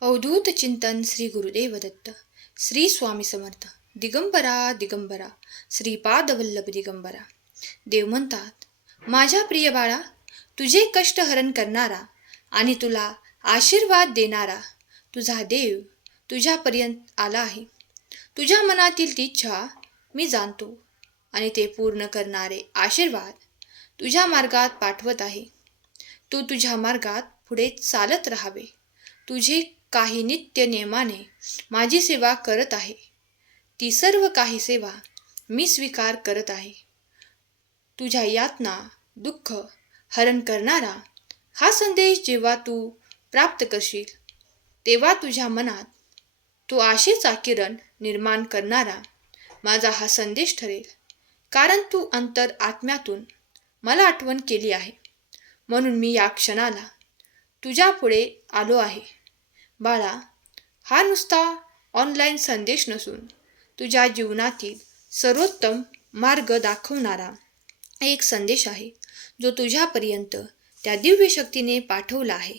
अवधूत चिंतन श्री गुरुदेव दत्त श्री स्वामी समर्थ दिगंबरा दिगंबरा श्रीपादवल्लभ दिगंबरा. देव म्हणतात माझ्या प्रिय बाळा तुझे कष्ट हरण करणारा आणि तुला आशीर्वाद देणारा तुझा देव तुझ्यापर्यंत आला आहे. तुझ्या मनातील ती इच्छा मी जाणतो आणि ते पूर्ण करणारे आशीर्वाद तुझ्या मार्गात पाठवत आहे. तू तुझ्या मार्गात पुढे चालत राहावे. तुझे काही नित्य नियमाने माझी सेवा करत आहे. ती सर्व काही सेवा मी स्वीकार करत आहे. तुझ्या यातना दुःख हरण करणारा हा संदेश जेव्हा तू प्राप्त करशील तेव्हा तुझ्या मनात तो आशेचा किरण निर्माण करणारा माझा हा संदेश ठरेल. कारण तू अंतर आत्म्यातून मला आठवण केली आहे. म्हणून मी या क्षणाला तुझ्यापुढे आलो आहे. बाळा हा नुसता ऑनलाईन संदेश नसून तुझ्या जीवनातील सर्वोत्तम मार्ग दाखवणारा एक संदेश आहे जो तुझ्यापर्यंत त्या दिव्य शक्तीने पाठवला आहे.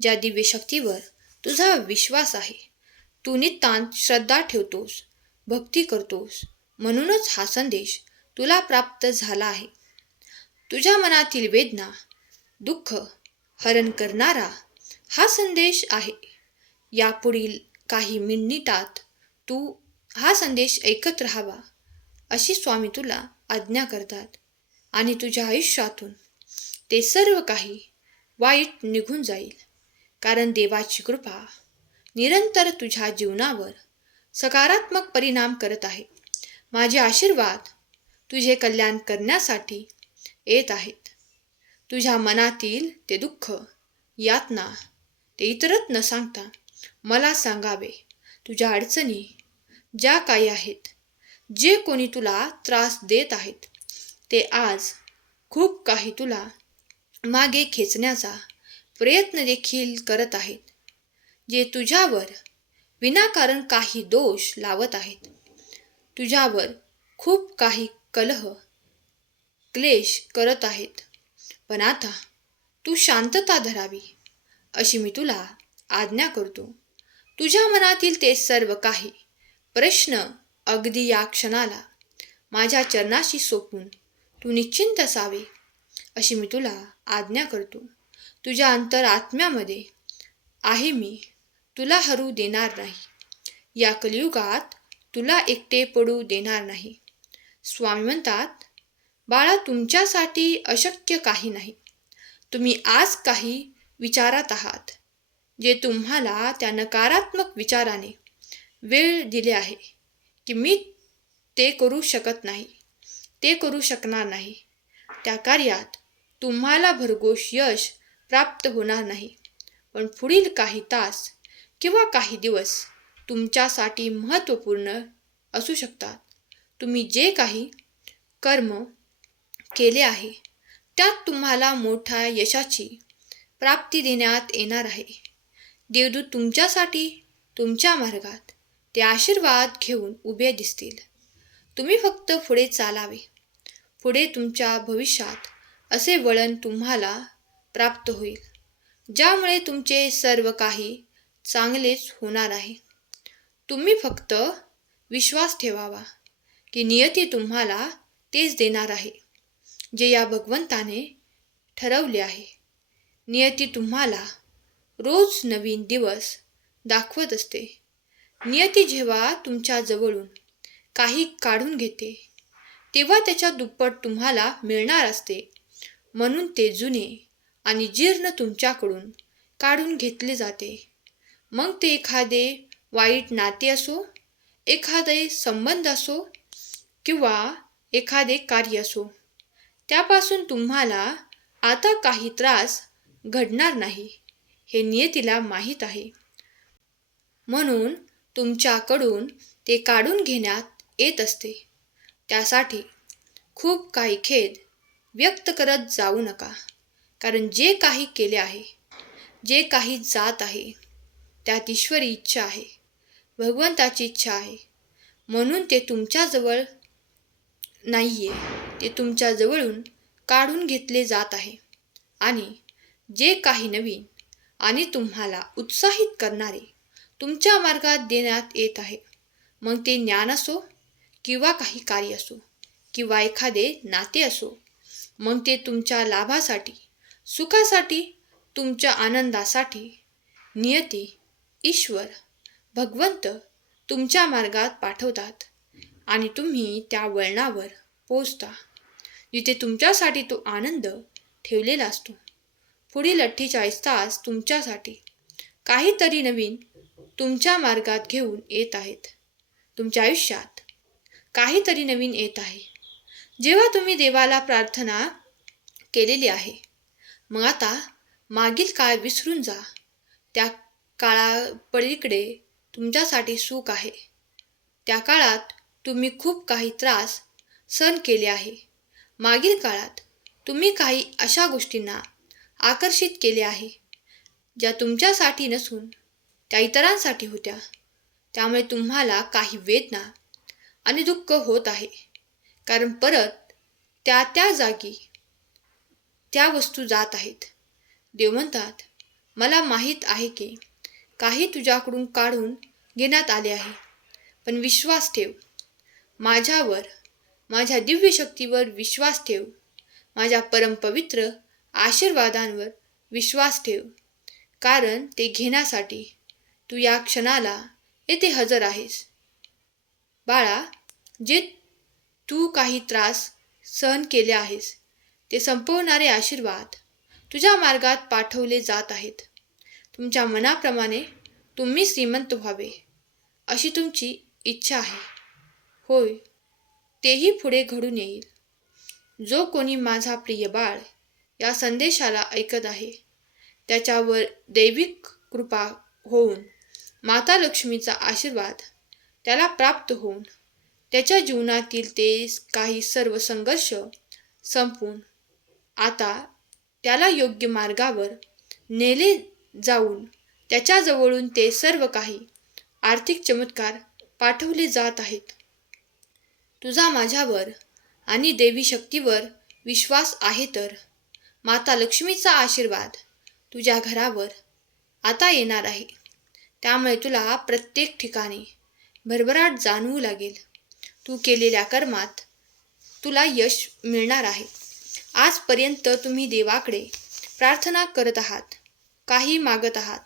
ज्या दिव्य शक्तीवर तुझा विश्वास आहे तू नितांत श्रद्धा ठेवतोस भक्ती करतोस म्हणूनच हा संदेश तुला प्राप्त झाला आहे. तुझ्या मनातील वेदना दुःख हरण करणारा हा संदेश आहे. यापुढील काही मिनिटात तू हा संदेश ऐकत राहावा अशी स्वामी तुला आज्ञा करतात आणि तुझ्या आयुष्यातून ते सर्व काही वाईट निघून जाईल. कारण देवाची कृपा निरंतर तुझ्या जीवनावर सकारात्मक परिणाम करत आहे. माझे आशीर्वाद तुझे कल्याण करण्यासाठी येत आहेत. तुझ्या मनातील ते दुःख यातना ते इतरत न सांगता मला सांगावे तुझ्या अडचणी ज्या काही आहेत जे कोणी तुला त्रास देत आहेत ते आज खूप काही तुला मागे खेचण्याचा प्रयत्न देखील करत आहेत जे तुझ्यावर विनाकारण काही दोष लावत आहेत. तुझ्यावर खूप काही कलह क्लेश करत आहेत. पण आता तू शांतता धरावी अशी मी तुला आज्ञा करतो. तुझ्या मनातील ते सर्व काही. प्रश्न अगदी या क्षणाला माझ्या चरणाशी सोपून तू निश्चिंत असावे अशी मी तुला आज्ञा करतो. तुझ्या अंतर आत्म्यामध्ये आहे मी तुला हरू देणार नाही. या कलियुगात तुला एकटे पडू देणार नाही. स्वामी म्हणतात बाळा तुमच्यासाठी अशक्य काही नाही. तुम्ही आज काही विचारात आहात. जे तुम्हाला त्या नकारात्मक विचाराने वेळ दिले आहे की मी ते करू शकत नाही ते करू शकणार नाही त्या कार्यात तुम्हाला भरघोष यश प्राप्त होणार नाही. पण पुढील काही तास किंवा काही दिवस तुमच्यासाठी महत्त्वपूर्ण असू शकतात. तुम्ही जे काही कर्म केले आहे त्यात तुम्हाला मोठ्या यशाची प्राप्ती देण्यात येणार आहे. देवदूत तुमच्यासाठी तुमच्या मार्गात ते आशीर्वाद घेऊन उभे दिसतील. तुम्ही फक्त पुढे चालावे. पुढे तुमच्या भविष्यात असे वळण तुम्हाला प्राप्त होईल ज्यामुळे तुमचे सर्व काही चांगलेच होणार आहे. तुम्ही फक्त विश्वास ठेवावा की नियती तुम्हाला तेच देणार आहे जे या भगवंताने ठरवले आहे. नियती तुम्हाला रोज नवीन दिवस दाखवत असते. नियती जेव्हा तुमच्या जवळून काही काढून घेते तेव्हा त्याच्या दुप्पट तुम्हाला मिळणार असते. म्हणून ते जुने आणि जीर्ण तुमच्याकडून काढून घेतले जाते. मग ते एखादे वाईट नाते असो एखादे संबंध असो किंवा एखादे कार्य असो त्यापासून तुम्हाला आता काही त्रास घडणार नाही. हे नियतीला माहीत आहे. म्हणून तुमच्याकडून ते काढून घेण्यात येत असते. त्यासाठी खूप काही खेद व्यक्त करत जाऊ नका. कारण जे काही केले आहे जे काही जात आहे त्यात ईश्वरी इच्छा आहे भगवंताची इच्छा आहे. म्हणून ते तुमच्याजवळ नाही आहे ते तुमच्याजवळून काढून घेतले जात आहे. आणि जे काही नवीन आणि तुम्हाला उत्साहित करणारे तुमच्या मार्गात देण्यात येत आहे. मग ते ज्ञान असो किंवा काही कार्य असो किंवा एखादे नाते असो मग ते तुमच्या लाभासाठी सुखासाठी तुमच्या आनंदासाठी नियती ईश्वर भगवंत तुमच्या मार्गात पाठवतात आणि तुम्ही त्या वळणावर पोचता जिथे तुमच्यासाठी तो आनंद ठेवलेला असतो. पुढील अठ्ठेचाळीस तास तुमच्यासाठी काहीतरी नवीन तुमच्या मार्गात घेऊन येत आहेत. तुमच्या आयुष्यात काहीतरी नवीन येत आहे. जेव्हा तुम्ही देवाला प्रार्थना केलेली आहे मग आता मागील काळ विसरून जा. त्या काळापलीकडे तुमच्यासाठी सुख आहे. त्या काळात तुम्ही खूप काही त्रास सहन केले आहे. मागील काळात तुम्ही काही अशा गोष्टींना आकर्षित केले आहे. ज्या तुमच्यासाठी नसून त्या इतरांसाठी होत्या. त्यामुळे तुम्हाला काही वेदना आणि दुःख होत आहे. कारण परत त्या त्या जागी त्या वस्तू जात आहेत. देव म्हणतात मला माहीत आहे की काही तुझ्याकडून काढून घेण्यात आले आहे. पण विश्वास ठेव. माझ्यावर माझ्या दिव्य शक्तीवर विश्वास ठेव. माझ्या परमपवित्र आशीर्वादांवर विश्वास ठेव. कारण ते घेण्यासाठी तू या क्षणाला येथे हजर आहेस. बाळा जे तू काही त्रास सहन केले आहेस ते संपवणारे आशीर्वाद तुझ्या मार्गात पाठवले जात आहेत. तुमच्या मनाप्रमाणे तुम्ही श्रीमंत व्हावे अशी तुमची इच्छा आहे. होय तेही पुढे घडून येईल. जो कोणी माझा प्रिय बाळ या संदेशाला ऐकत आहे. त्याच्यावर दैविक कृपा होऊन माता लक्ष्मीचा आशीर्वाद त्याला प्राप्त होऊन त्याच्या जीवनातील ते काही सर्व संघर्ष संपून आता त्याला योग्य मार्गावर नेले जाऊन त्याच्याजवळून ते सर्व काही आर्थिक चमत्कार पाठवले जात आहेत. तुझा माझ्यावर आणि देवी शक्तीवर विश्वास आहे तर माता लक्ष्मीचा आशीर्वाद तुझ्या घरावर आता येणार आहे. त्यामुळे तुला प्रत्येक ठिकाणी भरभराट जाणवू लागेल. तू केलेल्या कर्मात तुला यश मिळणार आहे. आजपर्यंत तुम्ही देवाकडे प्रार्थना करत आहात काही मागत आहात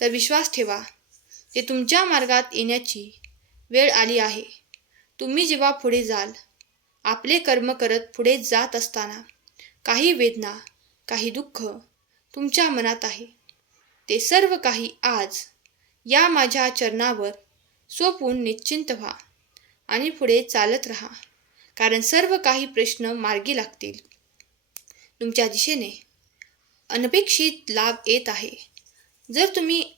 तर विश्वास ठेवा ते तुमच्या मार्गात येण्याची वेळ आली आहे. तुम्ही जेव्हा पुढे जाल आपले कर्म करत पुढे जात असताना काही वेदना काही दुःख तुमच्या मनात आहे. ते सर्व काही आज या माझ्या चरणावर सोपून निश्चिंत व्हा आणि पुढे चालत राहा कारण सर्व काही प्रश्न मार्गी लागतील. तुमच्या दिशेने अनपेक्षित लाभ येत आहे. जर तुम्ही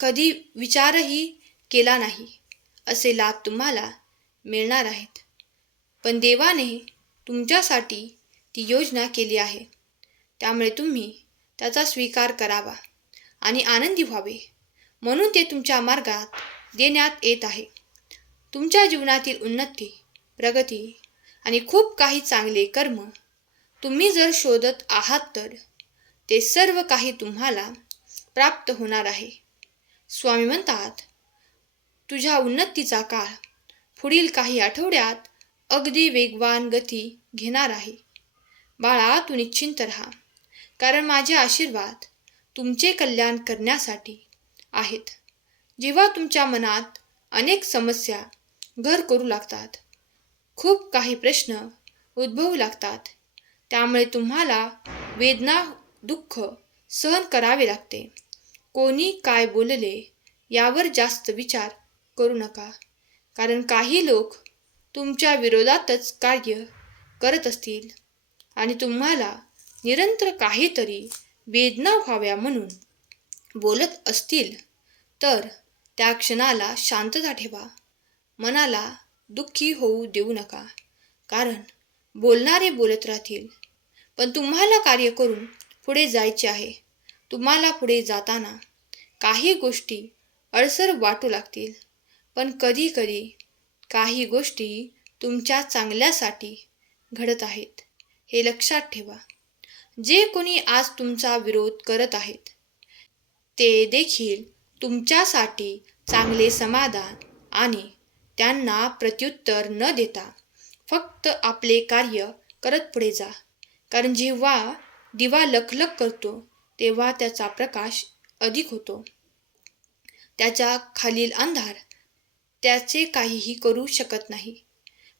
कधी विचारही केला नाही असे लाभ तुम्हाला मिळणार आहेत. पण देवाने तुमच्यासाठी ती योजना केली आहे. त्यामुळे तुम्ही त्याचा स्वीकार करावा आणि आनंदी व्हावे. म्हणून ते तुमच्या मार्गात देण्यात येत आहे. तुमच्या जीवनातील उन्नती प्रगती आणि खूप काही चांगले कर्म तुम्ही जर शोधत आहात तर ते सर्व काही तुम्हाला प्राप्त होणार आहे. स्वामी म्हणतात तुझ्या उन्नतीचा काळ पुढील काही आठवड्यात अगदी वेगवान गती घेणार आहे. बाळा तू निश्चिंत राहा. कारण माझे आशीर्वाद तुमचे कल्याण करण्यासाठी आहेत. जेव्हा तुमच्या मनात अनेक समस्या घर करू लागतात खूप काही प्रश्न उद्भवू लागतात त्यामुळे तुम्हाला वेदना दुःख सहन करावे लागते. कोणी काय बोलले यावर जास्त विचार करू नका. कारण काही लोक तुमच्या विरोधातच कार्य करत असतील. आणि तुम्हाला निरंतर काहीतरी वेदना व्हाव्या म्हणून बोलत असतील तर त्या क्षणाला शांतता ठेवा. मनाला दुःखी होऊ देऊ नका कारण बोलणारे बोलत राहतील. पण तुम्हाला कार्य करून पुढे जायचे आहे. तुम्हाला पुढे जाताना काही गोष्टी अडसर वाटू लागतील. पण कधी कधी काही गोष्टी तुमच्या चांगल्यासाठी घडत आहेत. हे लक्षात ठेवा. जे कोणी आज तुमचा विरोध करत आहेत ते देखील तुमच्यासाठी चांगले समाधान आणि त्यांना प्रत्युत्तर न देता फक्त आपले कार्य करत पुढे जा. कारण जेव्हा दिवा लखलख करतो तेव्हा त्याचा प्रकाश अधिक होतो. त्याच्या खालील अंधार त्याचे काहीही करू शकत नाही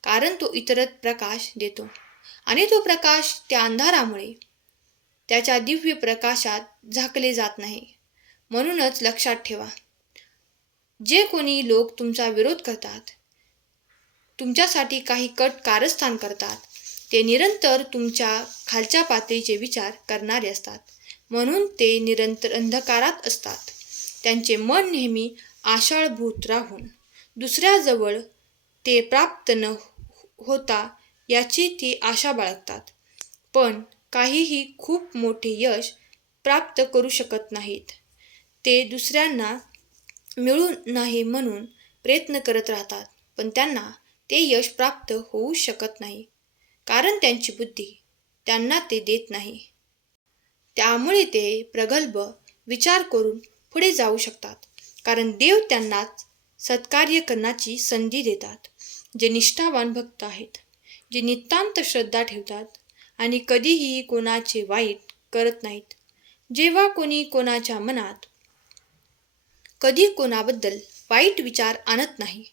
कारण तो इतरत प्रकाश देतो. आणि तो प्रकाश त्या अंधारामुळे त्याच्या दिव्य प्रकाशात झाकले जात नाही. म्हणूनच लक्षात ठेवा जे कोणी लोक तुमचा विरोध करतात तुमच्यासाठी काही कट कारस्थान करतात ते निरंतर तुमच्या खालच्या पातळीचे विचार करणारे असतात. म्हणून ते निरंतर अंधकारात असतात. त्यांचे मन नेहमी आषाळभूत राहून दुसऱ्याजवळ ते प्राप्त न होता याची ती आशा बाळगतात. पण काहीही खूप मोठे यश प्राप्त करू शकत नाहीत. ते दुसऱ्यांना मिळू नाही म्हणून प्रयत्न करत राहतात पण त्यांना ते यश प्राप्त होऊ शकत नाही. कारण त्यांची बुद्धी त्यांना ते देत नाही. त्यामुळे ते प्रगल्भ विचार करून पुढे जाऊ शकतात. कारण देव त्यांनाच सत्कार्य करण्याची संधी देतात जे निष्ठावान भक्त आहेत. जे नितांत श्रद्धा ठेवतात आणि कधीही कोणाचे वाईट करत नाहीत. जेव्हा कोणी कोणाच्या मनात कधी कोणाबद्दल वाईट विचार आणत नाही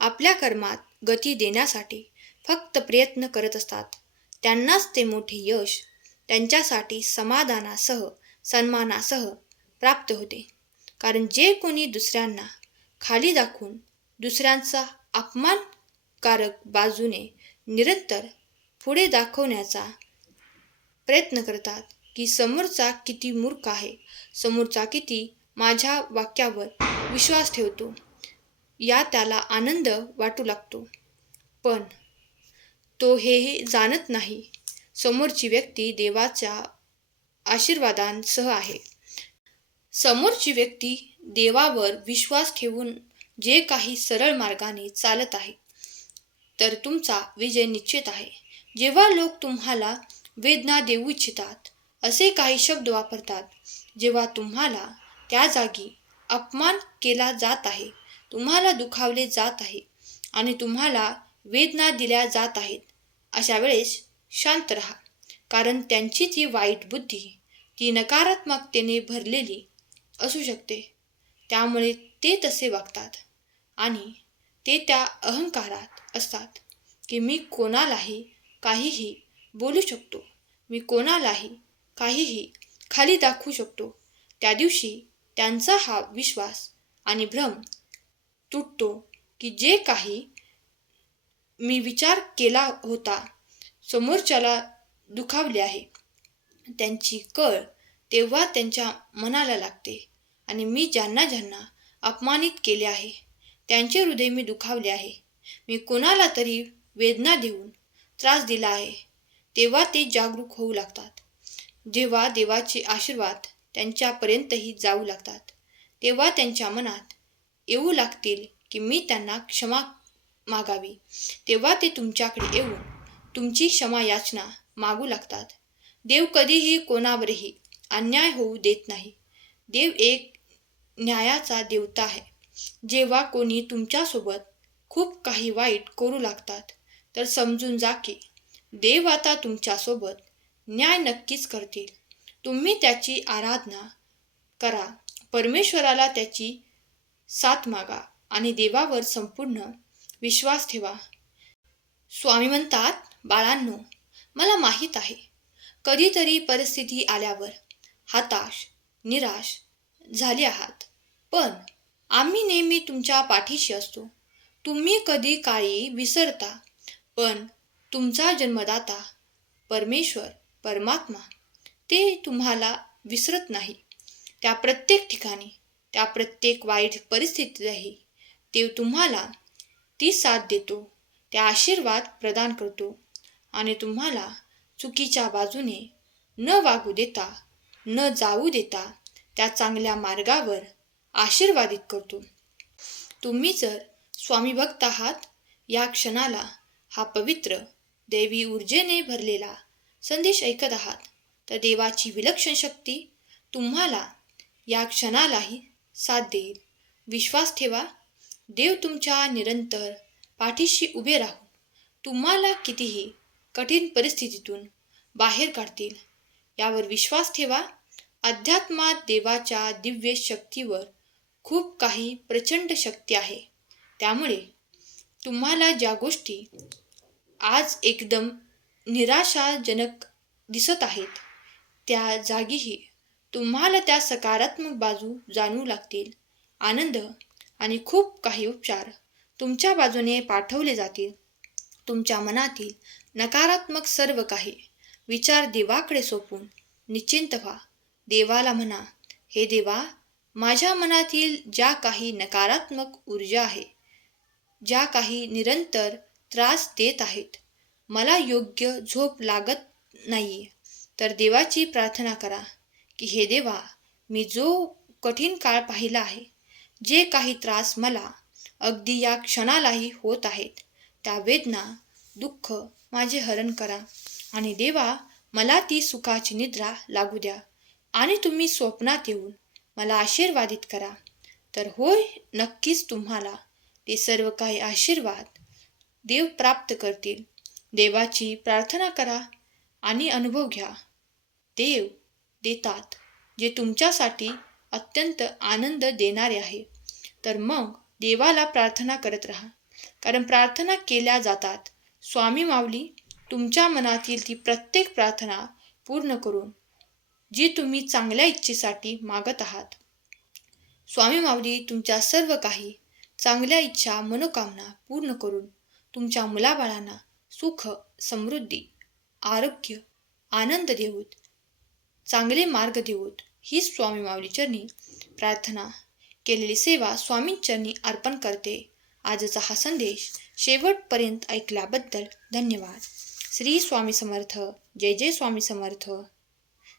आपल्या कर्मात गती देण्यासाठी फक्त प्रयत्न करत असतात. त्यांनाच ते मोठे यश त्यांच्यासाठी समाधानासह सन्मानासह प्राप्त होते. कारण जे कोणी दुसऱ्यांना खाली दाखवून दुसऱ्यांचा अपमानकारक बाजूने निरंतर पुढे दाखवण्याचा प्रयत्न करतात की समोरचा किती मूर्ख आहे. समोरचा किती माझ्या वाक्यावर विश्वास ठेवतो. या त्याला आनंद वाटू लागतो. पण तो हे जाणत नाही समोरची व्यक्ती देवाच्या आशीर्वादांसह आहे. समोरची व्यक्ती देवावर विश्वास ठेवून जे काही सरळ मार्गाने चालत आहे तर तुमचा विजय निश्चित आहे. जेव्हा लोक तुम्हाला वेदना देऊ इच्छितात असे काही शब्द वापरतात जेव्हा तुम्हाला त्या जागी अपमान केला जात आहे तुम्हाला दुखावले जात आहे आणि तुम्हाला वेदना दिल्या जात आहेत अशा वेळेस शांत रहा. कारण त्यांची ती वाईट बुद्धी ती नकारात्मकतेने भरलेली असू शकते. त्यामुळे ते तसे वागतात आणि ते त्या अहंकारात असतात की मी कोणालाही काहीही बोलू शकतो. मी कोणालाही काहीही खाली दाखवू शकतो. त्या दिवशी त्यांचा हा विश्वास आणि भ्रम तुटतो की जे काही मी विचार केला होता समोरच्याला दुखावले आहे त्यांची कळ तेव्हा त्यांच्या मनाला लागते आणि मी ज्यांना ज्यांना अपमानित केले आहे त्यांचे हृदय मी दुखावले आहे. मी कोणाला तरी वेदना देऊन त्रास दिला आहे. तेव्हा ते जागरूक होऊ लागतात. जेव्हा देवाचे आशीर्वाद त्यांच्यापर्यंतही जाऊ लागतात तेव्हा त्यांच्या मनात येऊ लागतील की मी त्यांना क्षमा मागावी. तेव्हा ते तुमच्याकडे येऊन तुमची क्षमा याचना मागू लागतात. देव कधीही कोणावरही अन्याय होऊ देत नाही. देव एक न्यायाचा देवता आहे. जेव्हा कोणी तुमच्यासोबत खूप काही वाईट करू लागतात तर समजून जा की देव आता तुमच्यासोबत न्याय नक्कीच करतील. तुम्ही त्याची आराधना करा. परमेश्वराला त्याची साथ मागा आणि देवावर संपूर्ण विश्वास ठेवा. स्वामी म्हणतात बाळांनो मला माहीत आहे कधीतरी परिस्थिती आल्यावर हताश निराश झाले आहात. पण आम्ही नेहमी तुमच्या पाठीशी असतो. तुम्ही कधी काळी विसरता पण तुमचा जन्मदाता परमेश्वर परमात्मा ते तुम्हाला विसरत नाही. त्या प्रत्येक ठिकाणी त्या प्रत्येक वाईट परिस्थितीतही ते तुम्हाला ती साथ देतो त्या आशीर्वाद प्रदान करतो आणि तुम्हाला चुकीच्या बाजूने न वागू देता न जाऊ देता त्या चांगल्या मार्गावर आशीर्वादित करतो. तुम्ही जर स्वामी भक्त आहात या क्षणाला हा पवित्र देवी ऊर्जेने भरलेला संदेश ऐकत आहात तर देवाची विलक्षण शक्ती तुम्हाला या क्षणालाही साथ देईल. विश्वास ठेवा देव तुमच्या निरंतर पाठीशी उभे राहून तुम्हाला कितीही कठीण परिस्थितीतून बाहेर काढतील. यावर विश्वास ठेवा अध्यात्मात देवाच्या दिव्य शक्तीवर खूप काही प्रचंड शक्ती आहे. त्यामुळे तुम्हाला ज्या गोष्टी आज एकदम निराशाजनक दिसत आहेत त्या जागीही तुम्हाला त्या सकारात्मक बाजू जाणवू लागतील. आनंद आणि खूप काही उपचार तुमच्या बाजूने पाठवले जातील. तुमच्या मनातील नकारात्मक सर्व काही विचार देवाकडे सोपून निश्चिंत व्हा. देवाला म्हणा हे देवा माझ्या मनातील ज्या काही नकारात्मक ऊर्जा आहे ज्या काही निरंतर त्रास देत आहेत मला योग्य झोप लागत नाही तर देवाची प्रार्थना करा की हे देवा मी जो कठीण काळ पाहिला आहे जे काही त्रास मला अगदी या क्षणालाही होत आहेत त्या वेदना दुःख माझे हरण करा. आणि देवा मला ती सुखाची निद्रा लागू द्या. आणि तुम्ही स्वप्नात येऊन मला आशीर्वादित करा. तर होय नक्कीच तुम्हाला ते सर्व काही आशीर्वाद देव प्राप्त करतील. देवाची प्रार्थना करा आणि अनुभव घ्या. देव देतात जे तुमच्यासाठी अत्यंत आनंद देणारे आहे. तर मग देवाला प्रार्थना करत राहा. कारण प्रार्थना केल्या जातात. स्वामी माऊली तुमच्या मनातील ती प्रत्येक प्रार्थना पूर्ण करून जी तुम्ही चांगल्या इच्छेसाठी मागत आहात. स्वामी माऊली तुमच्या सर्व काही चांगल्या इच्छा मनोकामना पूर्ण करून तुमच्या मुलाबाळांना सुख समृद्धी आरोग्य आनंद देऊत चांगले मार्ग देऊत ही स्वामी मावलीचरणी प्रार्थना केलेली सेवा स्वामींचरणी अर्पण करते. आजचा हा संदेश शेवटपर्यंत ऐकल्याबद्दल धन्यवाद. श्री स्वामी समर्थ. जय जय स्वामी समर्थ.